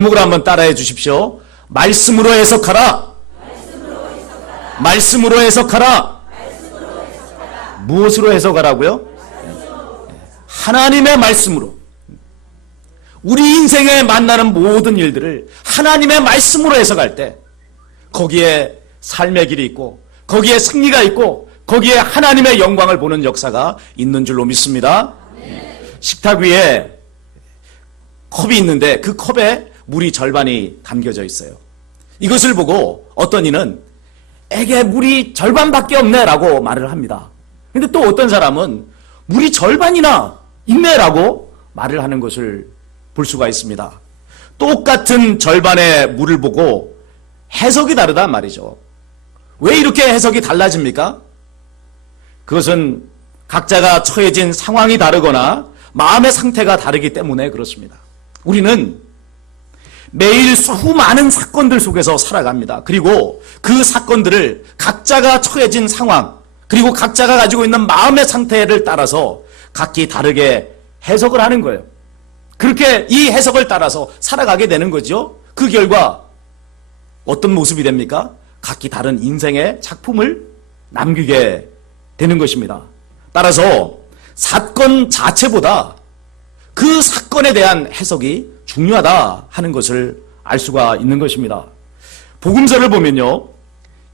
제목을 한번 따라해 주십시오. 말씀으로 해석하라. 말씀으로 해석하라. 무엇으로 해석하라고요? 하나님의 말씀으로. 우리 인생에 만나는 모든 일들을 하나님의 말씀으로 해석할 때 거기에 삶의 길이 있고 거기에 승리가 있고 거기에 하나님의 영광을 보는 역사가 있는 줄로 믿습니다. 식탁 위에 컵이 있는데 그 컵에 물이 절반이 담겨져 있어요. 이것을 보고 어떤 이는 에게 물이 절반밖에 없네 라고 말을 합니다. 근데 또 어떤 사람은 물이 절반이나 있네 라고 말을 하는 것을 볼 수가 있습니다. 똑같은 절반의 물을 보고 해석이 다르단 말이죠. 왜 이렇게 해석이 달라집니까? 그것은 각자가 처해진 상황이 다르거나 마음의 상태가 다르기 때문에 그렇습니다. 우리는 매일 수많은 사건들 속에서 살아갑니다. 그리고 그 사건들을 각자가 처해진 상황, 그리고 각자가 가지고 있는 마음의 상태를 따라서 각기 다르게 해석을 하는 거예요. 그렇게 이 해석을 따라서 살아가게 되는 거죠. 그 결과 어떤 모습이 됩니까? 각기 다른 인생의 작품을 남기게 되는 것입니다. 따라서 사건 자체보다 그 사건에 대한 해석이 중요하다 하는 것을 알 수가 있는 것입니다. 복음서를 보면요,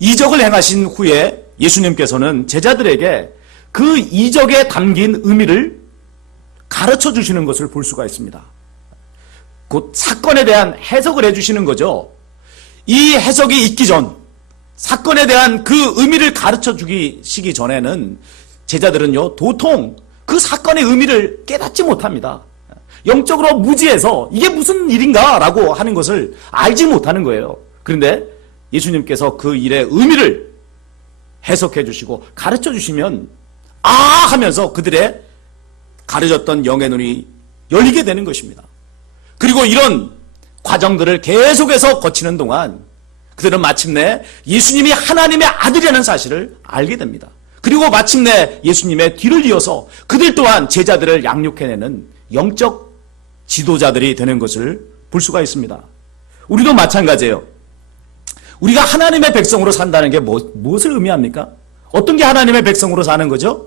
이적을 행하신 후에 예수님께서는 제자들에게 그 이적에 담긴 의미를 가르쳐 주시는 것을 볼 수가 있습니다. 곧 사건에 대한 해석을 해주시는 거죠. 이 해석이 있기 전, 사건에 대한 그 의미를 가르쳐 주시기 전에는 제자들은요, 도통 그 사건의 의미를 깨닫지 못합니다. 영적으로 무지해서 이게 무슨 일인가 라고 하는 것을 알지 못하는 거예요. 그런데 예수님께서 그 일의 의미를 해석해 주시고 가르쳐 주시면 아 하면서 그들의 가려졌던 영의 눈이 열리게 되는 것입니다. 그리고 이런 과정들을 계속해서 거치는 동안 그들은 마침내 예수님이 하나님의 아들이라는 사실을 알게 됩니다. 그리고 마침내 예수님의 뒤를 이어서 그들 또한 제자들을 양육해내는 영적 지도자들이 되는 것을 볼 수가 있습니다. 우리도 마찬가지예요. 우리가 하나님의 백성으로 산다는 게 무엇을 의미합니까? 어떤 게 하나님의 백성으로 사는 거죠?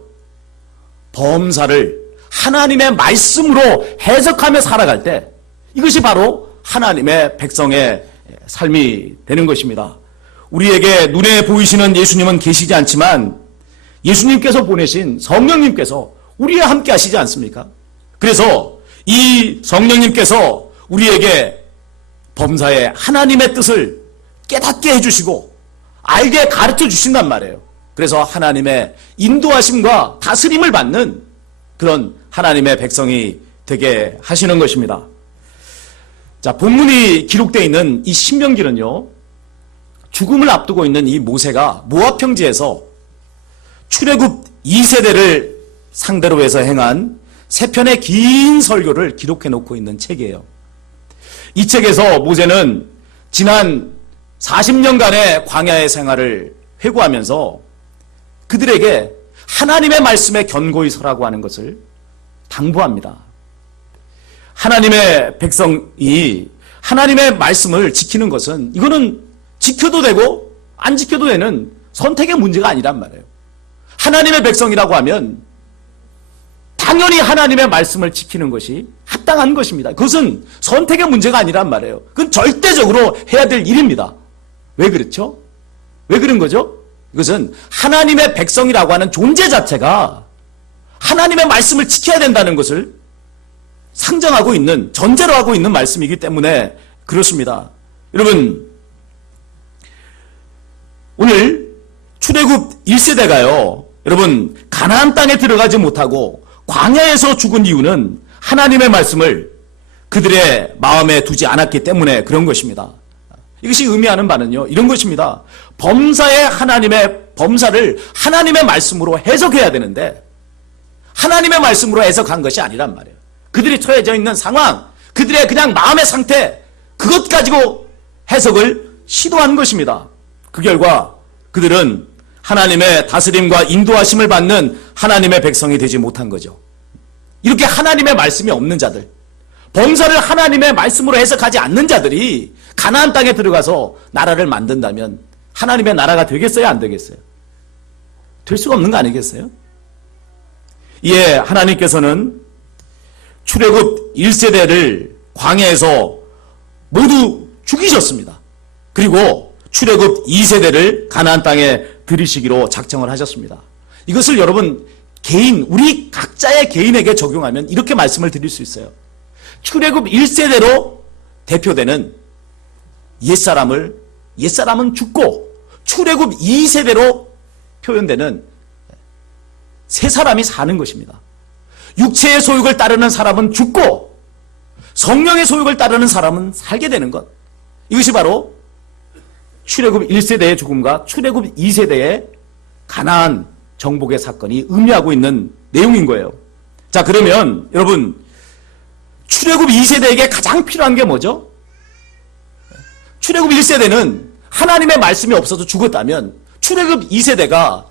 범사를 하나님의 말씀으로 해석하며 살아갈 때 이것이 바로 하나님의 백성의 삶이 되는 것입니다. 우리에게 눈에 보이시는 예수님은 계시지 않지만 예수님께서 보내신 성령님께서 우리와 함께 하시지 않습니까? 그래서 이 성령님께서 우리에게 범사의 하나님의 뜻을 깨닫게 해주시고 알게 가르쳐 주신단 말이에요. 그래서 하나님의 인도하심과 다스림을 받는 그런 하나님의 백성이 되게 하시는 것입니다. 자, 본문이 기록되어 있는 이 신명기는요, 죽음을 앞두고 있는 이 모세가 모압 평지에서 출애굽 2세대를 상대로 해서 행한 세 편의 긴 설교를 기록해 놓고 있는 책이에요. 이 책에서 모세는 지난 40년간의 광야의 생활을 회고하면서 그들에게 하나님의 말씀에 견고히 서라고 하는 것을 당부합니다. 하나님의 백성이 하나님의 말씀을 지키는 것은 이거는 지켜도 되고 안 지켜도 되는 선택의 문제가 아니란 말이에요. 하나님의 백성이라고 하면 당연히 하나님의 말씀을 지키는 것이 합당한 것입니다. 그것은 선택의 문제가 아니란 말이에요. 그건 절대적으로 해야 될 일입니다. 왜 그렇죠? 왜 그런 거죠? 이것은 하나님의 백성이라고 하는 존재 자체가 하나님의 말씀을 지켜야 된다는 것을 상정하고 있는, 전제로 하고 있는 말씀이기 때문에 그렇습니다. 여러분, 오늘 출애굽 1세대가요, 여러분, 가나안 땅에 들어가지 못하고 광야에서 죽은 이유는 하나님의 말씀을 그들의 마음에 두지 않았기 때문에 그런 것입니다. 이것이 의미하는 바는요, 이런 것입니다. 범사의 범사를 하나님의 말씀으로 해석해야 되는데 하나님의 말씀으로 해석한 것이 아니란 말이에요. 그들이 처해져 있는 상황, 그들의 그냥 마음의 상태, 그것 가지고 해석을 시도한 것입니다. 그 결과 그들은 하나님의 다스림과 인도하심을 받는 하나님의 백성이 되지 못한 거죠. 이렇게 하나님의 말씀이 없는 자들, 범사를 하나님의 말씀으로 해석하지 않는 자들이 가나안 땅에 들어가서 나라를 만든다면 하나님의 나라가 되겠어요? 안 되겠어요? 될 수가 없는 거 아니겠어요? 이에 하나님께서는 출애굽 1세대를 광야에서 모두 죽이셨습니다. 그리고 출애굽 2세대를 가나안 땅에 들이시기로 작정을 하셨습니다. 이것을 여러분 우리 각자의 개인에게 적용하면 이렇게 말씀을 드릴 수 있어요. 출애굽 1세대로 대표되는 옛사람은 죽고, 출애굽 2세대로 표현되는 새 사람이 사는 것입니다. 육체의 소욕을 따르는 사람은 죽고 성령의 소욕을 따르는 사람은 살게 되는 것. 이것이 바로 출애굽 1세대의 죽음과 출애굽 2세대의 가나안 정복의 사건이 의미하고 있는 내용인 거예요. 자, 그러면 여러분 출애굽 2세대에게 가장 필요한 게 뭐죠? 출애굽 1세대는 하나님의 말씀이 없어서 죽었다면 출애굽 2세대가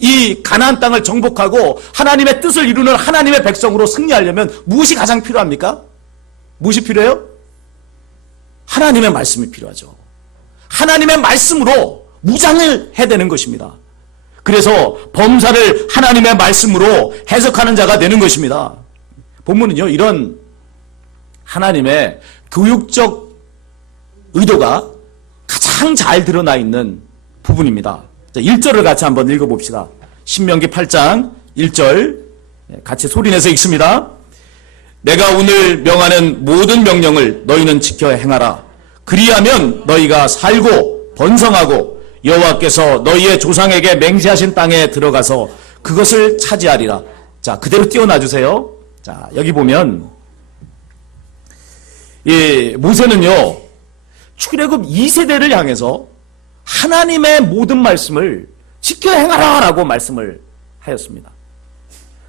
이 가나안 땅을 정복하고 하나님의 뜻을 이루는 하나님의 백성으로 승리하려면 무엇이 가장 필요합니까? 무엇이 필요해요? 하나님의 말씀이 필요하죠. 하나님의 말씀으로 무장을 해야 되는 것입니다. 그래서 범사를 하나님의 말씀으로 해석하는 자가 되는 것입니다. 본문은요, 이런 하나님의 교육적 의도가 가장 잘 드러나 있는 부분입니다. 자, 1절을 같이 한번 읽어봅시다. 신명기 8장 1절 같이 소리내서 읽습니다. 내가 오늘 명하는 모든 명령을 너희는 지켜 행하라. 그리하면 너희가 살고 번성하고 여호와께서 너희의 조상에게 맹세하신 땅에 들어가서 그것을 차지하리라. 자, 그대로 띄워놔 주세요. 자, 여기 보면 이 모세는요, 출애굽 2세대를 향해서 하나님의 모든 말씀을 지켜 행하라 라고 말씀을 하였습니다.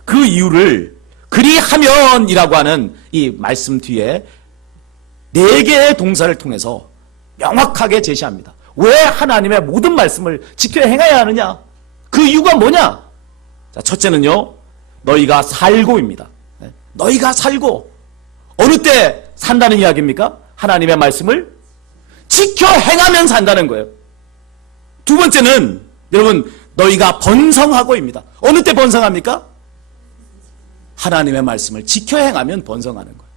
그 이유를 그리하면이라고 하는 이 말씀 뒤에 4개의 동사를 통해서 명확하게 제시합니다. 왜 하나님의 모든 말씀을 지켜 행해야 하느냐? 그 이유가 뭐냐? 자, 첫째는요, 너희가 살고입니다. 너희가 살고. 어느 때 산다는 이야기입니까? 하나님의 말씀을 지켜 행하면 산다는 거예요. 두 번째는 여러분 너희가 번성하고입니다. 어느 때 번성합니까? 하나님의 말씀을 지켜 행하면 번성하는 거예요.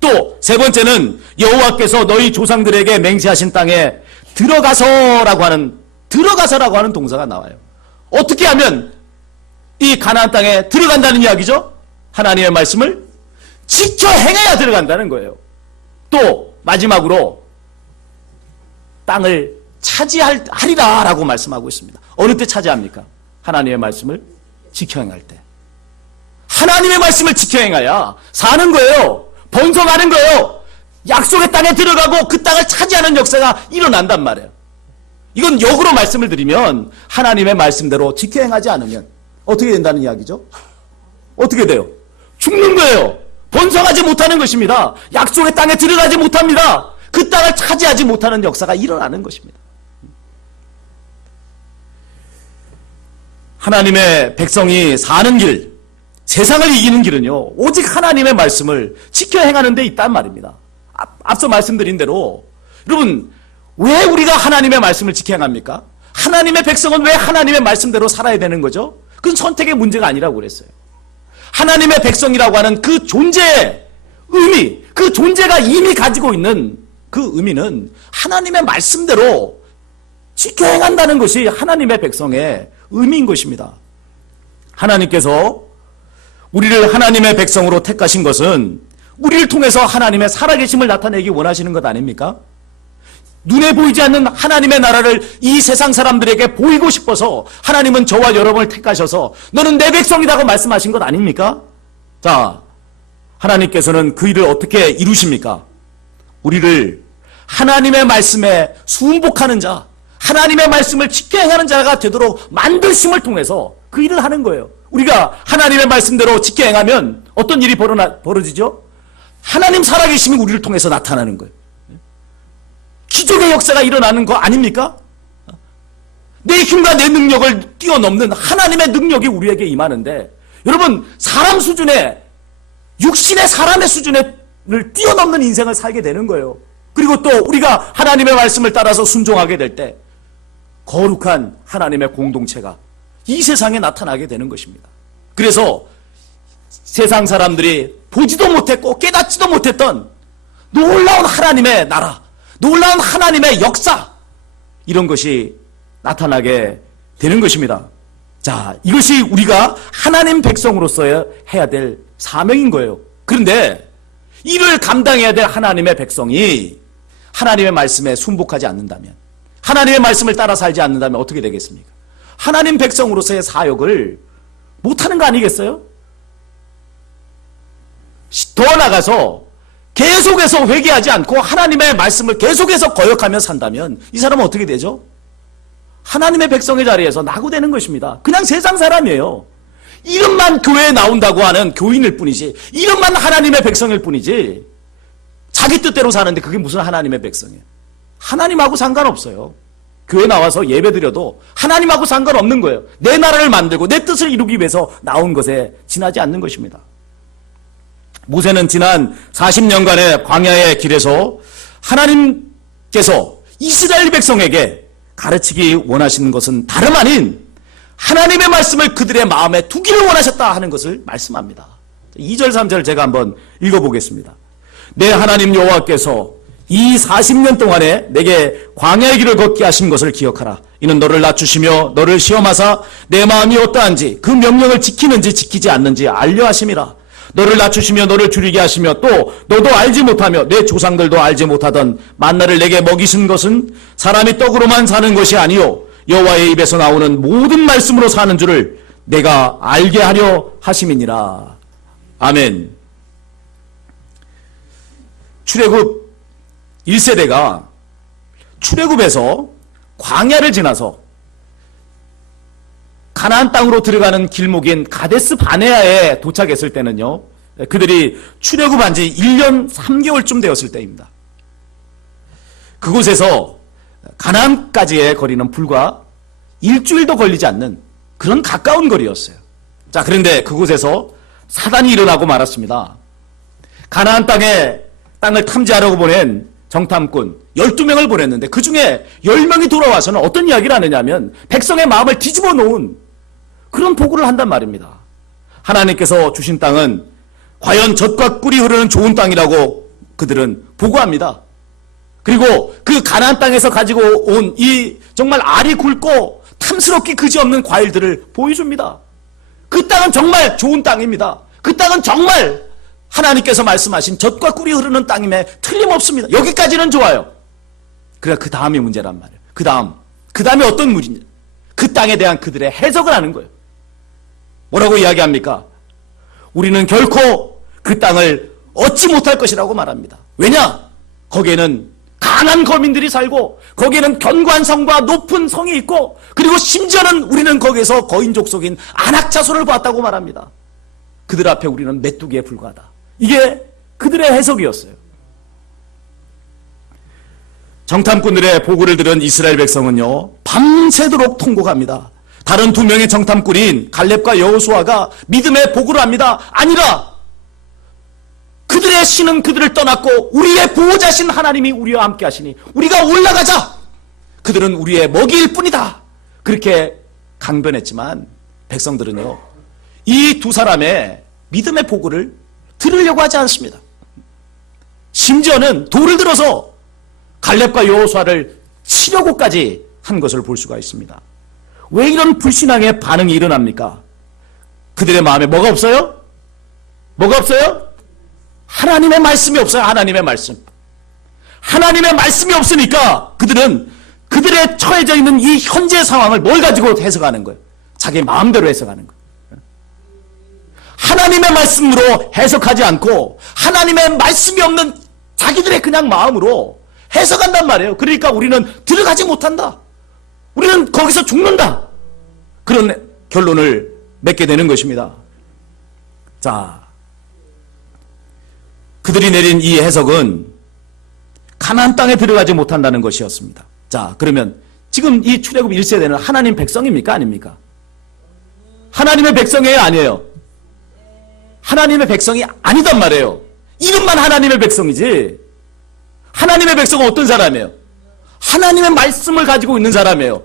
또 세 번째는 여호와께서 너희 조상들에게 맹세하신 땅에 들어가서라고 하는 동사가 나와요. 어떻게 하면 이 가나안 땅에 들어간다는 이야기죠? 하나님의 말씀을 지켜 행해야 들어간다는 거예요. 또 마지막으로 땅을 차지하리라 라고 말씀하고 있습니다. 어느 때 차지합니까? 하나님의 말씀을 지켜 행할 때. 하나님의 말씀을 지켜 행해야 사는 거예요. 번성하는 거예요. 약속의 땅에 들어가고 그 땅을 차지하는 역사가 일어난단 말이에요. 이건 역으로 말씀을 드리면 하나님의 말씀대로 지켜 행하지 않으면 어떻게 된다는 이야기죠? 어떻게 돼요? 죽는 거예요. 번성하지 못하는 것입니다. 약속의 땅에 들어가지 못합니다. 그 땅을 차지하지 못하는 역사가 일어나는 것입니다. 하나님의 백성이 사는 길, 세상을 이기는 길은요, 오직 하나님의 말씀을 지켜 행하는 데 있단 말입니다. 앞서 말씀드린 대로 여러분, 왜 우리가 하나님의 말씀을 지켜 행합니까? 하나님의 백성은 왜 하나님의 말씀대로 살아야 되는 거죠? 그건 선택의 문제가 아니라고 그랬어요. 하나님의 백성이라고 하는 그 존재의 의미, 그 존재가 이미 가지고 있는 그 의미는 하나님의 말씀대로 지켜 행한다는 것이 하나님의 백성의 의미인 것입니다. 하나님께서 우리를 하나님의 백성으로 택하신 것은 우리를 통해서 하나님의 살아계심을 나타내기 원하시는 것 아닙니까? 눈에 보이지 않는 하나님의 나라를 이 세상 사람들에게 보이고 싶어서 하나님은 저와 여러분을 택하셔서 너는 내 백성이라고 말씀하신 것 아닙니까? 자, 하나님께서는 그 일을 어떻게 이루십니까? 우리를 하나님의 말씀에 순복하는 자, 하나님의 말씀을 지켜 행하는 자가 되도록 만드심을 통해서 그 일을 하는 거예요. 우리가 하나님의 말씀대로 지켜 행하면 어떤 일이 벌어지죠? 하나님 살아계심이 우리를 통해서 나타나는 거예요. 기적의 역사가 일어나는 거 아닙니까? 내 힘과 내 능력을 뛰어넘는 하나님의 능력이 우리에게 임하는데, 여러분, 사람 수준의, 육신의 사람의 수준의 뛰어넘는 인생을 살게 되는 거예요. 그리고 또 우리가 하나님의 말씀을 따라서 순종하게 될 때 거룩한 하나님의 공동체가 이 세상에 나타나게 되는 것입니다. 그래서 세상 사람들이 보지도 못했고 깨닫지도 못했던 놀라운 하나님의 나라, 놀라운 하나님의 역사, 이런 것이 나타나게 되는 것입니다. 자, 이것이 우리가 하나님 백성으로서 해야 될 사명인 거예요. 그런데 이를 감당해야 될 하나님의 백성이 하나님의 말씀에 순복하지 않는다면, 하나님의 말씀을 따라 살지 않는다면 어떻게 되겠습니까? 하나님 백성으로서의 사역을 못하는 거 아니겠어요? 더 나아가서 계속해서 회개하지 않고 하나님의 말씀을 계속해서 거역하며 산다면 이 사람은 어떻게 되죠? 하나님의 백성의 자리에서 낙오되는 것입니다. 그냥 세상 사람이에요. 이름만 교회에 나온다고 하는 교인일 뿐이지, 이름만 하나님의 백성일 뿐이지, 자기 뜻대로 사는데 그게 무슨 하나님의 백성이에요? 하나님하고 상관없어요. 교회 나와서 예배드려도 하나님하고 상관없는 거예요. 내 나라를 만들고 내 뜻을 이루기 위해서 나온 것에 지나지 않는 것입니다. 모세는 지난 40년간의 광야의 길에서 하나님께서 이스라엘 백성에게 가르치기 원하시는 것은 다름 아닌 하나님의 말씀을 그들의 마음에 두기를 원하셨다 하는 것을 말씀합니다. 2절 3절 제가 한번 읽어보겠습니다. 내 하나님 여호와께서 이 40년 동안에 내게 광야의 길을 걷게 하신 것을 기억하라. 이는 너를 낮추시며 너를 시험하사 내 마음이 어떠한지 그 명령을 지키는지 지키지 않는지 알려 하심이라. 너를 낮추시며 너를 줄이게 하시며 또 너도 알지 못하며 내 조상들도 알지 못하던 만나를 내게 먹이신 것은 사람이 떡으로만 사는 것이 아니요 여호와의 입에서 나오는 모든 말씀으로 사는 줄을 내가 알게 하려 하심이니라. 아멘. 출애굽 1세대가 출애굽에서 광야를 지나서 가나안 땅으로 들어가는 길목인 가데스 바네아에 도착했을 때는요, 그들이 출애굽한 지 1년 3개월쯤 되었을 때입니다. 그곳에서 가나안까지의 거리는 불과 일주일도 걸리지 않는 그런 가까운 거리였어요. 자, 그런데 그곳에서 사단이 일어나고 말았습니다. 가나안 땅을 탐지하려고 보낸 정탐꾼 12명을 보냈는데 그 중에 10명이 돌아와서는 어떤 이야기를 하느냐면 백성의 마음을 뒤집어 놓은 그런 보고를 한단 말입니다. 하나님께서 주신 땅은 과연 젖과 꿀이 흐르는 좋은 땅이라고 그들은 보고합니다. 그리고 그 가나안 땅에서 가지고 온 이 정말 알이 굵고 탐스럽기 그지없는 과일들을 보여줍니다. 그 땅은 정말 좋은 땅입니다. 그 땅은 정말 하나님께서 말씀하신 젖과 꿀이 흐르는 땅임에 틀림없습니다. 여기까지는 좋아요. 그래, 그 다음이 문제란 말이에요. 그 다음에 어떤 문제냐? 그 땅에 대한 그들의 해석을 하는 거예요. 뭐라고 이야기합니까? 우리는 결코 그 땅을 얻지 못할 것이라고 말합니다. 왜냐? 거기에는 강한 거민들이 살고 거기에는 견고한 성과 높은 성이 있고 그리고 심지어는 우리는 거기에서 거인족 속인 안악 자손을 봤다고 말합니다. 그들 앞에 우리는 메뚜기에 불과하다. 이게 그들의 해석이었어요. 정탐꾼들의 보고를 들은 이스라엘 백성은요, 밤새도록 통곡합니다. 다른 2명의 정탐꾼인 갈렙과 여호수아가 믿음의 보고를 합니다. 아니라 그들의 신은 그들을 떠났고 우리의 보호자신 하나님이 우리와 함께 하시니 우리가 올라가자. 그들은 우리의 먹이일 뿐이다. 그렇게 강변했지만 백성들은요, 이 두 사람의 믿음의 보고를 들으려고 하지 않습니다. 심지어는 돌을 들어서 갈렙과 여호수아를 치려고까지 한 것을 볼 수가 있습니다. 왜 이런 불신앙의 반응이 일어납니까? 그들의 마음에 뭐가 없어요? 뭐가 없어요? 하나님의 말씀이 없어요. 하나님의 말씀. 하나님의 말씀이 없으니까 그들은 그들의 처해져 있는 이 현재 상황을 뭘 가지고 해석하는 거예요? 자기 마음대로 해석하는 거예요. 하나님의 말씀으로 해석하지 않고 하나님의 말씀이 없는 자기들의 그냥 마음으로 해석한단 말이에요. 그러니까 우리는 들어가지 못한다. 우리는 거기서 죽는다. 그런 결론을 맺게 되는 것입니다. 자, 그들이 내린 이 해석은 가나안 땅에 들어가지 못한다는 것이었습니다. 자, 그러면 지금 이 출애굽 1세대는 하나님 백성입니까? 아닙니까? 하나님의 백성이에요? 아니에요? 하나님의 백성이 아니단 말이에요. 이름만 하나님의 백성이지. 하나님의 백성은 어떤 사람이에요? 하나님의 말씀을 가지고 있는 사람이에요.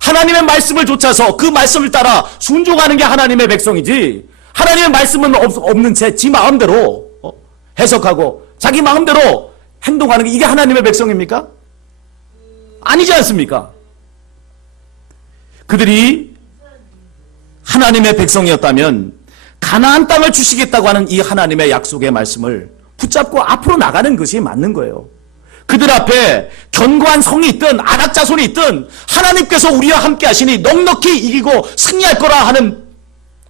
하나님의 말씀을 좇아서 그 말씀을 따라 순종하는 게 하나님의 백성이지. 하나님의 말씀은 없는 채 지 마음대로 해석하고 자기 마음대로 행동하는 게 이게 하나님의 백성입니까? 아니지 않습니까? 그들이 하나님의 백성이었다면 가나안 땅을 주시겠다고 하는 이 하나님의 약속의 말씀을 붙잡고 앞으로 나가는 것이 맞는 거예요. 그들 앞에 견고한 성이 있든 안악 자손이 있든 하나님께서 우리와 함께 하시니 넉넉히 이기고 승리할 거라 하는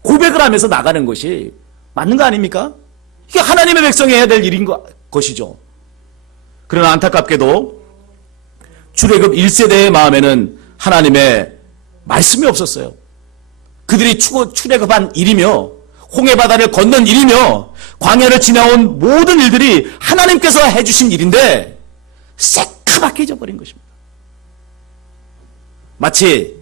고백을 하면서 나가는 것이 맞는 거 아닙니까? 이게 하나님의 백성이 해야 될 일인 것이죠. 그러나 안타깝게도 출애굽 1세대의 마음에는 하나님의 말씀이 없었어요. 그들이 출애굽한 일이며 홍해바다를 건넌 일이며 광야를 지나온 모든 일들이 하나님께서 해주신 일인데 새카맣게 잊어버린 것입니다. 마치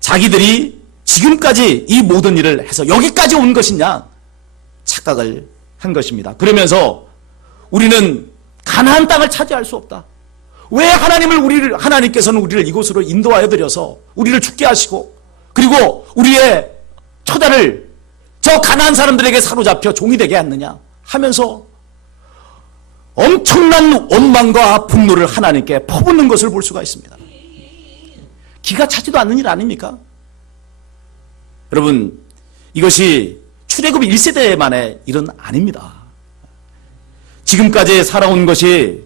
자기들이 지금까지 이 모든 일을 해서 여기까지 온 것이냐 착각을 한 것입니다. 그러면서 우리는 가나안 땅을 차지할 수 없다. 왜 하나님께서는 우리를 이곳으로 인도하여 드려서 우리를 죽게 하시고 그리고 우리의 처자를 저 가나안 사람들에게 사로잡혀 종이 되게 했느냐 하면서 엄청난 원망과 분노를 하나님께 퍼붓는 것을 볼 수가 있습니다. 기가 차지도 않는 일 아닙니까? 여러분, 이것이 출애굽 1세대만의 일은 아닙니다. 지금까지 살아온 것이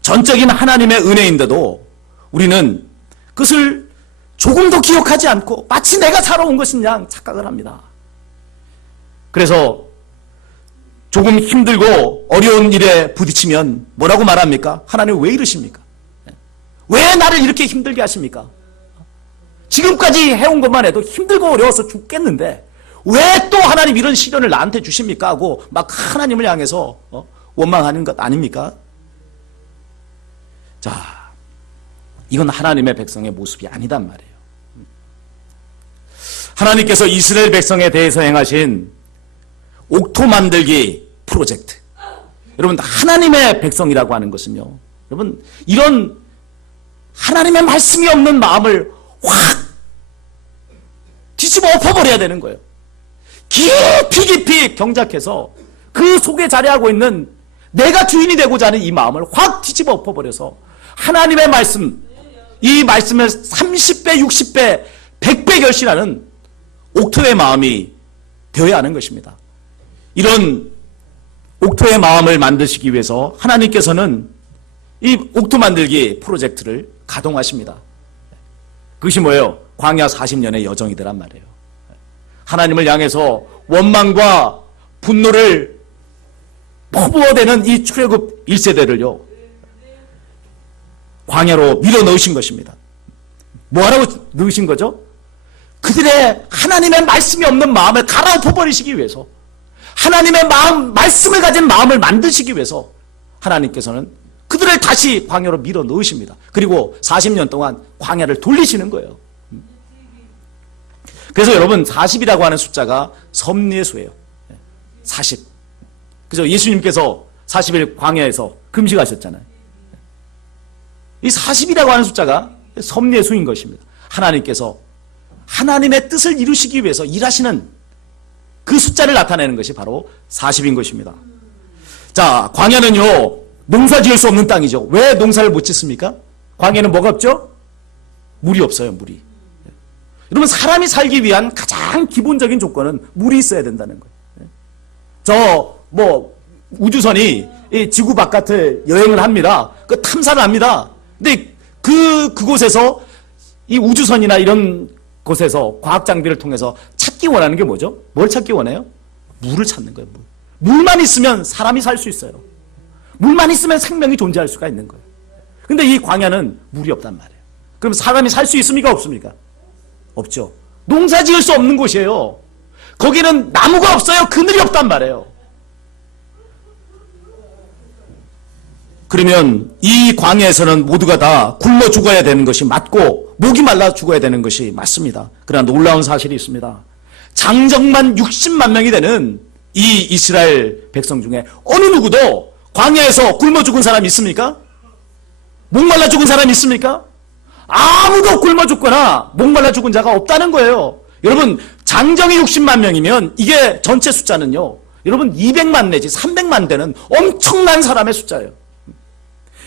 전적인 하나님의 은혜인데도 우리는 그것을 조금 더 기억하지 않고 마치 내가 살아온 것인 양 착각을 합니다. 그래서 조금 힘들고 어려운 일에 부딪히면 뭐라고 말합니까? 하나님 왜 이러십니까? 왜 나를 이렇게 힘들게 하십니까? 지금까지 해온 것만 해도 힘들고 어려워서 죽겠는데 왜 또 하나님 이런 시련을 나한테 주십니까? 하고 막 하나님을 향해서 원망하는 것 아닙니까? 자, 이건 하나님의 백성의 모습이 아니단 말이에요. 하나님께서 이스라엘 백성에 대해서 행하신 옥토 만들기 프로젝트. 여러분, 하나님의 백성이라고 하는 것은요, 여러분, 이런 하나님의 말씀이 없는 마음을 확 뒤집어 엎어버려야 되는 거예요. 깊이 경작해서 그 속에 자리하고 있는 내가 주인이 되고자 하는 이 마음을 확 뒤집어 엎어버려서 하나님의 말씀, 이 말씀을 30배, 60배, 100배 결실하는 옥토의 마음이 되어야 하는 것입니다. 이런 옥토의 마음을 만드시기 위해서 하나님께서는 이 옥토 만들기 프로젝트를 가동하십니다. 그것이 뭐예요? 광야 40년의 여정이더란 말이에요. 하나님을 향해서 원망과 분노를 퍼부어대는 이 출애굽 1세대를요 광야로 밀어 넣으신 것입니다. 뭐하라고 넣으신 거죠? 그들의 하나님의 말씀이 없는 마음을 갈아엎어버리시기 위해서, 하나님의 말씀을 가진 마음을 만드시기 위해서 하나님께서는 그들을 다시 광야로 밀어 넣으십니다. 그리고 40년 동안 광야를 돌리시는 거예요. 그래서 여러분, 40이라고 하는 숫자가 섭리의 수예요. 40. 그죠? 예수님께서 40일 광야에서 금식하셨잖아요. 이 40이라고 하는 숫자가 섭리의 수인 것입니다. 하나님께서 하나님의 뜻을 이루시기 위해서 일하시는 그 숫자를 나타내는 것이 바로 40인 것입니다. 자, 광야는요, 농사 지을 수 없는 땅이죠. 왜 농사를 못 짓습니까? 광야는 뭐가 없죠? 물이 없어요, 물이. 여러분, 사람이 살기 위한 가장 기본적인 조건은 물이 있어야 된다는 거예요. 우주선이 지구 바깥을 여행을 합니다. 그 탐사를 합니다. 근데 그곳에서 이 우주선이나 이런 곳에서 과학 장비를 통해서 찾기 원하는 게 뭐죠? 뭘 찾기 원해요? 물을 찾는 거예요, 물. 물만 있으면 사람이 살 수 있어요. 물만 있으면 생명이 존재할 수가 있는 거예요. 근데 이 광야는 물이 없단 말이에요. 그럼 사람이 살 수 있습니까? 없습니까? 없죠. 농사 지을 수 없는 곳이에요. 거기는 나무가 없어요. 그늘이 없단 말이에요. 그러면 이 광야에서는 모두가 다 굶어 죽어야 되는 것이 맞고 목이 말라 죽어야 되는 것이 맞습니다. 그러나 놀라운 사실이 있습니다. 장정만 60만 명이 되는 이 이스라엘 백성 중에 어느 누구도 광야에서 굶어 죽은 사람이 있습니까? 목말라 죽은 사람이 있습니까? 아무도 굶어 죽거나 목말라 죽은 자가 없다는 거예요. 여러분, 장정이 60만 명이면 이게 전체 숫자는요, 여러분 200만 내지 300만 되는 엄청난 사람의 숫자예요.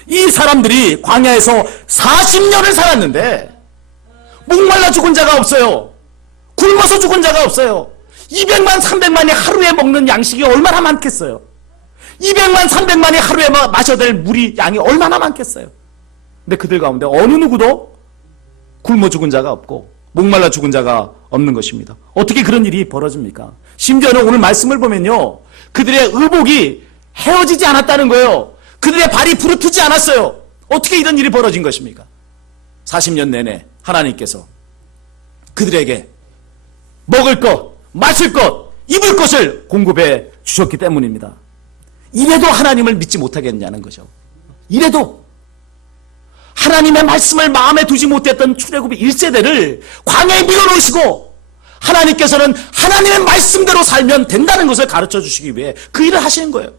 이 사람들이 광야에서 40년을 살았는데 목말라 죽은 자가 없어요. 굶어서 죽은 자가 없어요. 200만 300만이 하루에 먹는 양식이 얼마나 많겠어요. 200만 300만이 하루에 마셔야 될 물이 양이 얼마나 많겠어요. 근데 그들 가운데 어느 누구도 굶어 죽은 자가 없고 목말라 죽은 자가 없는 것입니다. 어떻게 그런 일이 벌어집니까? 심지어는 오늘 말씀을 보면요, 그들의 의복이 헤어지지 않았다는 거예요. 그들의 발이 부르트지 않았어요. 어떻게 이런 일이 벌어진 것입니까? 40년 내내 하나님께서 그들에게 먹을 것, 마실 것, 입을 것을 공급해 주셨기 때문입니다. 이래도 하나님을 믿지 못하겠냐는 거죠. 이래도 하나님의 말씀을 마음에 두지 못했던 출애굽의 1세대를 광야에 밀어놓으시고 하나님께서는 하나님의 말씀대로 살면 된다는 것을 가르쳐 주시기 위해 그 일을 하시는 거예요.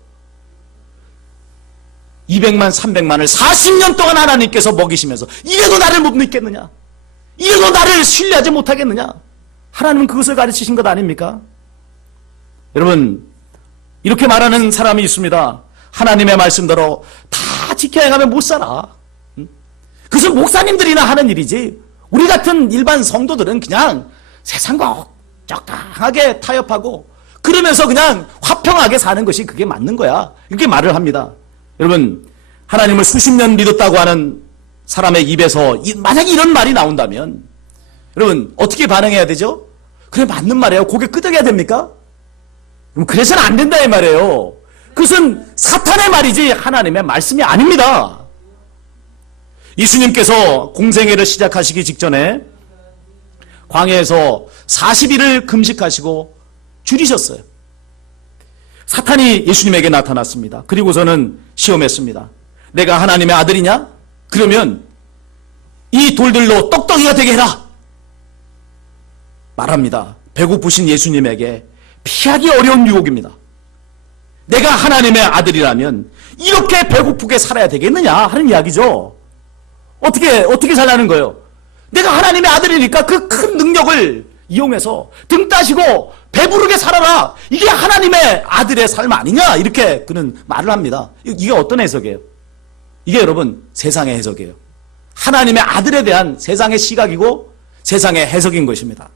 200만 300만을 40년 동안 하나님께서 먹이시면서 이래도 나를 못 믿겠느냐, 이래도 나를 신뢰하지 못하겠느냐, 하나님은 그것을 가르치신 것 아닙니까? 여러분, 이렇게 말하는 사람이 있습니다. 하나님의 말씀대로 다 지켜야 가면 못 살아. 그것은 목사님들이나 하는 일이지 우리 같은 일반 성도들은 그냥 세상과 적당하게 타협하고 그러면서 그냥 화평하게 사는 것이 그게 맞는 거야, 이렇게 말을 합니다. 여러분, 하나님을 수십 년 믿었다고 하는 사람의 입에서 만약에 이런 말이 나온다면 여러분 어떻게 반응해야 되죠? 그래, 맞는 말이에요. 고개 끄덕여야 됩니까? 그래서는 안 된다 이 말이에요. 그것은 사탄의 말이지 하나님의 말씀이 아닙니다. 예수님께서 공생애를 시작하시기 직전에 광야에서 40일을 금식하시고 줄이셨어요. 사탄이 예수님에게 나타났습니다. 그리고서는 시험했습니다. 내가 하나님의 아들이냐? 그러면 이 돌들로 떡떡이가 되게 해라 말합니다. 배고프신 예수님에게 피하기 어려운 유혹입니다. 내가 하나님의 아들이라면 이렇게 배고프게 살아야 되겠느냐 하는 이야기죠. 어떻게 살라는 거예요? 내가 하나님의 아들이니까 그 큰 능력을 이용해서 등 따시고 배부르게 살아라, 이게 하나님의 아들의 삶 아니냐, 이렇게 그는 말을 합니다. 이게 어떤 해석이에요? 이게 여러분 세상의 해석이에요. 하나님의 아들에 대한 세상의 시각이고 세상의 해석인 것입니다.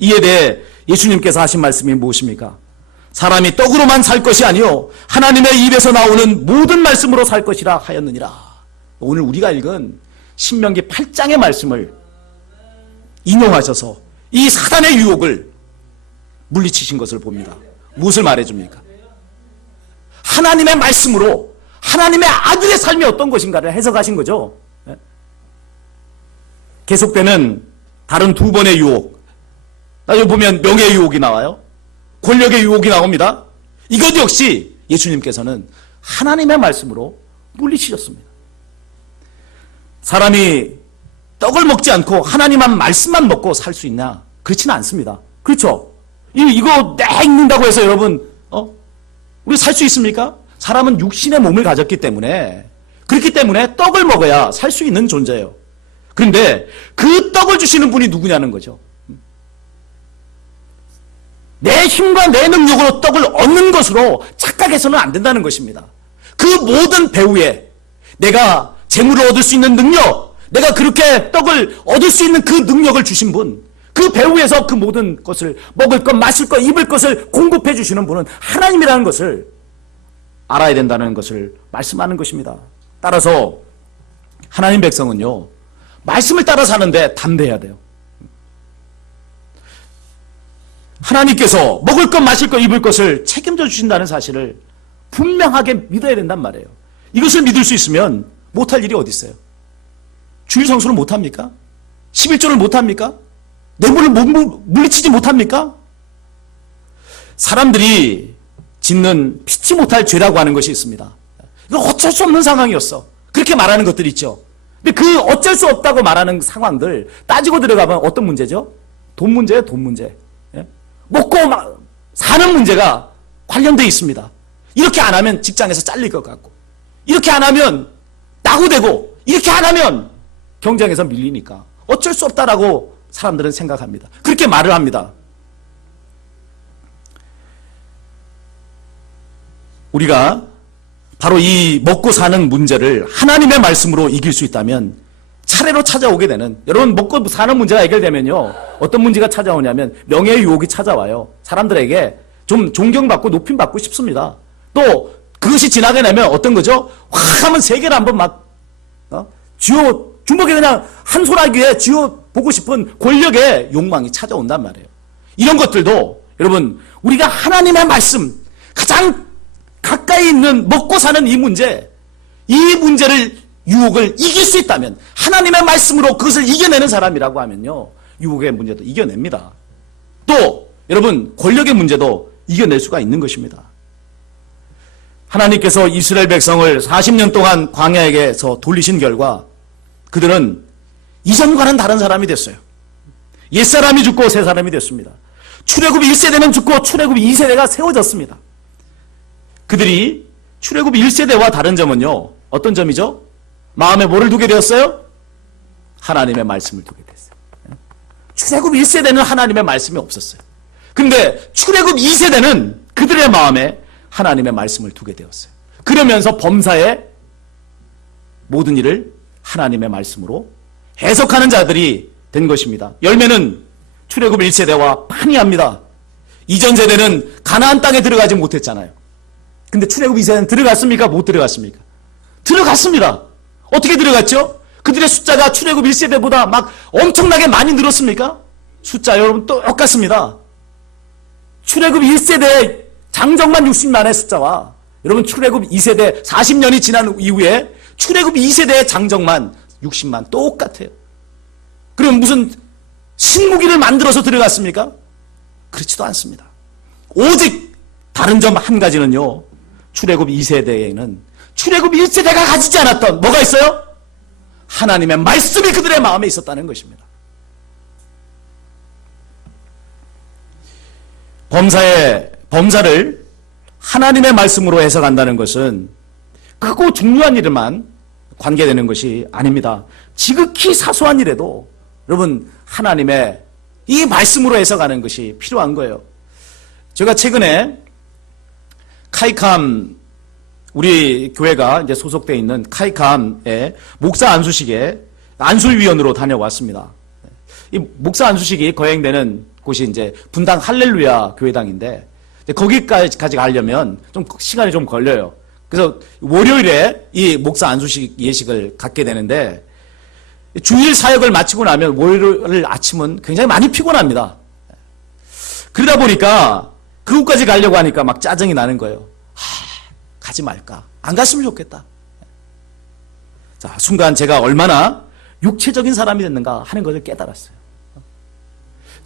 이에 대해 예수님께서 하신 말씀이 무엇입니까? 사람이 떡으로만 살 것이 아니요 하나님의 입에서 나오는 모든 말씀으로 살 것이라 하였느니라. 오늘 우리가 읽은 신명기 8장의 말씀을 인용하셔서 이 사단의 유혹을 물리치신 것을 봅니다. 무엇을 말해줍니까? 하나님의 말씀으로 하나님의 아들의 삶이 어떤 것인가를 해석하신 거죠. 계속되는 다른 두 번의 유혹, 여기 보면 명예의 유혹이 나와요. 권력의 유혹이 나옵니다. 이것 역시 예수님께서는 하나님의 말씀으로 물리치셨습니다. 사람이 떡을 먹지 않고 하나님의 말씀만 먹고 살 수 있나? 그렇지는 않습니다. 그렇죠? 이거 읽는다고 해서 여러분 우리 살 수 있습니까? 사람은 육신의 몸을 가졌기 때문에, 그렇기 때문에 떡을 먹어야 살 수 있는 존재예요. 그런데 그 떡을 주시는 분이 누구냐는 거죠. 내 힘과 내 능력으로 떡을 얻는 것으로 착각해서는 안 된다는 것입니다. 그 모든 배후에 내가 재물을 얻을 수 있는 능력, 내가 그렇게 떡을 얻을 수 있는 그 능력을 주신 분, 그 배후에서 그 모든 것을 먹을 것, 마실 것, 입을 것을 공급해 주시는 분은 하나님이라는 것을 알아야 된다는 것을 말씀하는 것입니다. 따라서 하나님 백성은요, 말씀을 따라 사는데 담대해야 돼요. 하나님께서 먹을 것, 마실 것, 입을 것을 책임져 주신다는 사실을 분명하게 믿어야 된단 말이에요. 이것을 믿을 수 있으면 못할 일이 어디 있어요? 주일 성수를 못합니까? 11조를 못합니까? 뇌물을 물리치지 못합니까? 사람들이 짓는 피치 못할 죄라고 하는 것이 있습니다. 이건 어쩔 수 없는 상황이었어. 그렇게 말하는 것들이 있죠. 근데 그 어쩔 수 없다고 말하는 상황들 따지고 들어가면 어떤 문제죠? 돈 문제예요, 돈 문제. 예? 먹고 사는 문제가 관련되어 있습니다. 이렇게 안 하면 직장에서 잘릴 것 같고, 이렇게 안 하면 낙오되고, 이렇게 안 하면 경쟁에서 밀리니까 어쩔 수 없다라고 사람들은 생각합니다. 그렇게 말을 합니다. 우리가 바로 이 먹고 사는 문제를 하나님의 말씀으로 이길 수 있다면 차례로 찾아오게 되는, 여러분 먹고 사는 문제가 해결되면요 어떤 문제가 찾아오냐면 명예의 유혹이 찾아와요. 사람들에게 좀 존경받고 높임받고 싶습니다. 또 그것이 지나게 되면 어떤 거죠? 확 하면 세계를 한번 막 쥐어 주먹에 그냥 한 손아귀에 쥐어 보고 싶은 권력의 욕망이 찾아온단 말이에요. 이런 것들도 여러분 우리가 하나님의 말씀, 가장 가까이 있는 먹고 사는 이 문제를 유혹을 이길 수 있다면, 하나님의 말씀으로 그것을 이겨내는 사람이라고 하면요 유혹의 문제도 이겨냅니다. 또 여러분 권력의 문제도 이겨낼 수가 있는 것입니다. 하나님께서 이스라엘 백성을 40년 동안 광야에게서 돌리신 결과 그들은 이전과는 다른 사람이 됐어요. 옛사람이 죽고 새사람이 됐습니다. 출애굽 1세대는 죽고 출애굽 2세대가 세워졌습니다. 그들이 출애굽 1세대와 다른 점은요 어떤 점이죠? 마음에 뭐를 두게 되었어요? 하나님의 말씀을 두게 됐어요. 출애굽 1세대는 하나님의 말씀이 없었어요. 근데 출애굽 2세대는 그들의 마음에 하나님의 말씀을 두게 되었어요. 그러면서 범사의 모든 일을 하나님의 말씀으로 해석하는 자들이 된 것입니다. 열매는 출애굽 1세대와 판이합니다. 이전 세대는 가나안 땅에 들어가지 못했잖아요. 근데 출애굽 2세대는 들어갔습니까? 못 들어갔습니까? 들어갔습니다. 어떻게 들어갔죠? 그들의 숫자가 출애굽 1세대보다 막 엄청나게 많이 늘었습니까? 숫자 여러분 똑같습니다. 출애굽 1세대의 장정만 60만의 숫자와 여러분 출애굽 2세대 40년이 지난 이후에 출애굽 2세대의 장정만 60만 똑같아요. 그럼 무슨 신무기를 만들어서 들어갔습니까? 그렇지도 않습니다. 오직 다른 점 한 가지는요, 출애굽 2세대에는 출애굽 1세대가 가지지 않았던 뭐가 있어요? 하나님의 말씀이 그들의 마음에 있었다는 것입니다. 범사를 하나님의 말씀으로 해석한다는 것은 크고 중요한 일에만 관계되는 것이 아닙니다. 지극히 사소한 일에도 여러분 하나님의 이 말씀으로 해석하는 것이 필요한 거예요. 제가 최근에 카이캄, 우리 교회가 이제 소속되어 있는 카이캄의 목사 안수식에 안술위원으로 다녀왔습니다. 이 목사 안수식이 거행되는 곳이 이제 분당 할렐루야 교회당인데 거기까지 가려면 좀 시간이 좀 걸려요. 그래서 월요일에 이 목사 안수식 예식을 갖게 되는데 주일 사역을 마치고 나면 월요일 아침은 굉장히 많이 피곤합니다. 그러다 보니까 그곳까지 가려고 하니까 막 짜증이 나는 거예요. 가지 말까? 안 갔으면 좋겠다. 자, 순간 제가 얼마나 육체적인 사람이 됐는가 하는 것을 깨달았어요.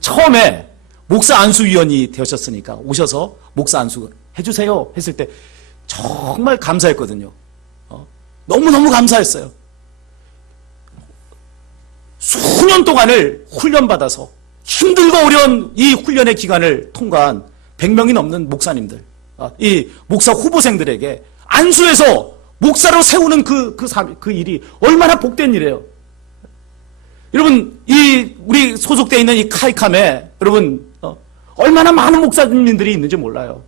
처음에 목사 안수위원이 되셨으니까 오셔서 목사 안수 해주세요 했을 때 정말 감사했거든요. 너무너무 감사했어요. 수년 동안을 훈련받아서 힘들고 어려운 이 훈련의 기간을 통과한 100명이 넘는 목사님들, 이 목사 후보생들에게 안수해서 목사로 세우는 그 일이 얼마나 복된 일이에요. 여러분, 우리 소속되어 있는 이 카이캄에 여러분, 얼마나 많은 목사님들이 있는지 몰라요.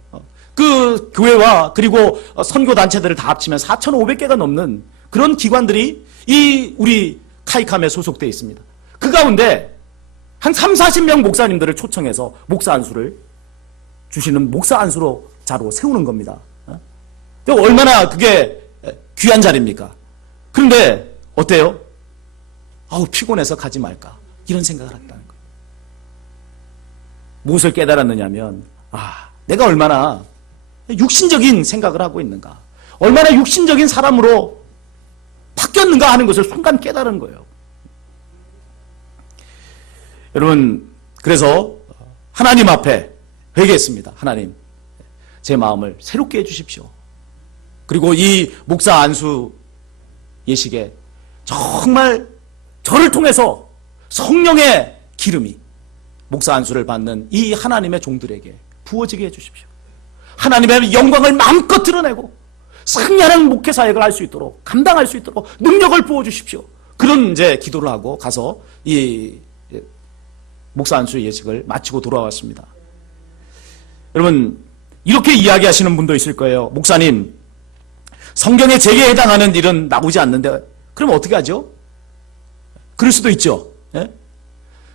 그 교회와 그리고 선교단체들을 다 합치면 4,500개가 넘는 그런 기관들이 우리 카이캄에 소속되어 있습니다. 그 가운데 한 30-40명 목사님들을 초청해서 목사 안수를 주시는 목사 안수로 자로 세우는 겁니다. 얼마나 그게 귀한 자리입니까? 그런데 어때요? 피곤해서 가지 말까? 이런 생각을 했다는 거예요. 무엇을 깨달았느냐면, 내가 얼마나 육신적인 생각을 하고 있는가, 얼마나 육신적인 사람으로 바뀌었는가 하는 것을 순간 깨달은 거예요. 여러분, 그래서 하나님 앞에 회개했습니다. 하나님, 제 마음을 새롭게 해주십시오. 그리고 이 목사 안수 예식에 정말 저를 통해서 성령의 기름이 목사 안수를 받는 이 하나님의 종들에게 부어지게 해주십시오. 하나님의 영광을 마음껏 드러내고 승리하는 목회 사역을 할 수 있도록, 감당할 수 있도록 능력을 부어주십시오. 그런 이제 기도를 하고 가서 이 목사 안수 예식을 마치고 돌아왔습니다. 여러분, 이렇게 이야기하시는 분도 있을 거예요. 목사님, 성경에 제게 해당하는 일은 나오지 않는데 그럼 어떻게 하죠? 그럴 수도 있죠. 예?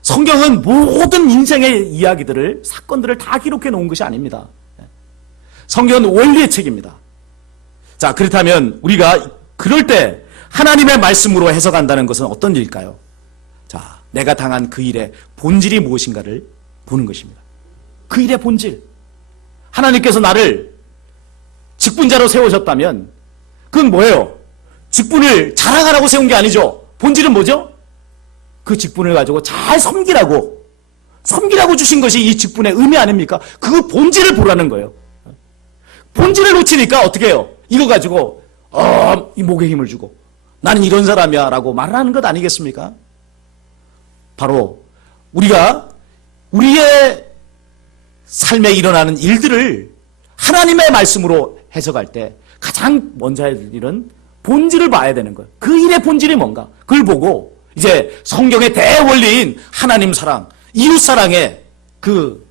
성경은 모든 인생의 이야기들을, 사건들을 다 기록해 놓은 것이 아닙니다. 성경은 원리의 책입니다. 자, 그렇다면 우리가 그럴 때 하나님의 말씀으로 해석한다는 것은 어떤 일일까요? 자, 내가 당한 그 일의 본질이 무엇인가를 보는 것입니다. 그 일의 본질. 하나님께서 나를 직분자로 세우셨다면 그건 뭐예요? 직분을 자랑하라고 세운 게 아니죠. 본질은 뭐죠? 그 직분을 가지고 잘 섬기라고 주신 것이 이 직분의 의미 아닙니까? 그 본질을 보라는 거예요. 본질을 놓치니까 어떻게 해요? 이거 가지고 이 목에 힘을 주고 나는 이런 사람이야 라고 말을 하는 것 아니겠습니까? 바로 우리가 우리의 삶에 일어나는 일들을 하나님의 말씀으로 해석할 때 가장 먼저 해야 될 일은 본질을 봐야 되는 거예요. 그 일의 본질이 뭔가 그걸 보고 이제 성경의 대원리인 하나님 사랑, 이웃 사랑의 그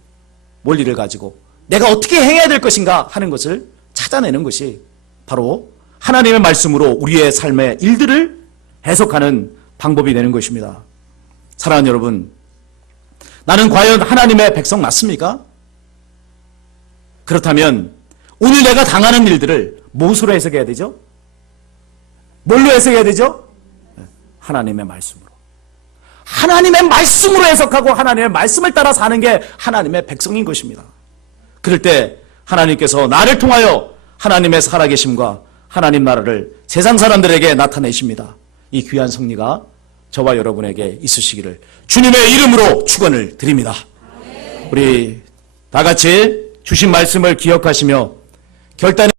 원리를 가지고 내가 어떻게 행해야 될 것인가 하는 것을 찾아내는 것이 바로 하나님의 말씀으로 우리의 삶의 일들을 해석하는 방법이 되는 것입니다. 사랑하는 여러분, 나는 과연 하나님의 백성 맞습니까? 그렇다면 오늘 내가 당하는 일들을 무엇으로 해석해야 되죠? 뭘로 해석해야 되죠? 하나님의 말씀으로. 하나님의 말씀으로 해석하고 하나님의 말씀을 따라 사는 게 하나님의 백성인 것입니다. 그럴 때 하나님께서 나를 통하여 하나님의 살아계심과 하나님 나라를 세상 사람들에게 나타내십니다. 이 귀한 승리가 저와 여러분에게 있으시기를 주님의 이름으로 축원을 드립니다. 우리 다 같이 주신 말씀을 기억하시며 결단의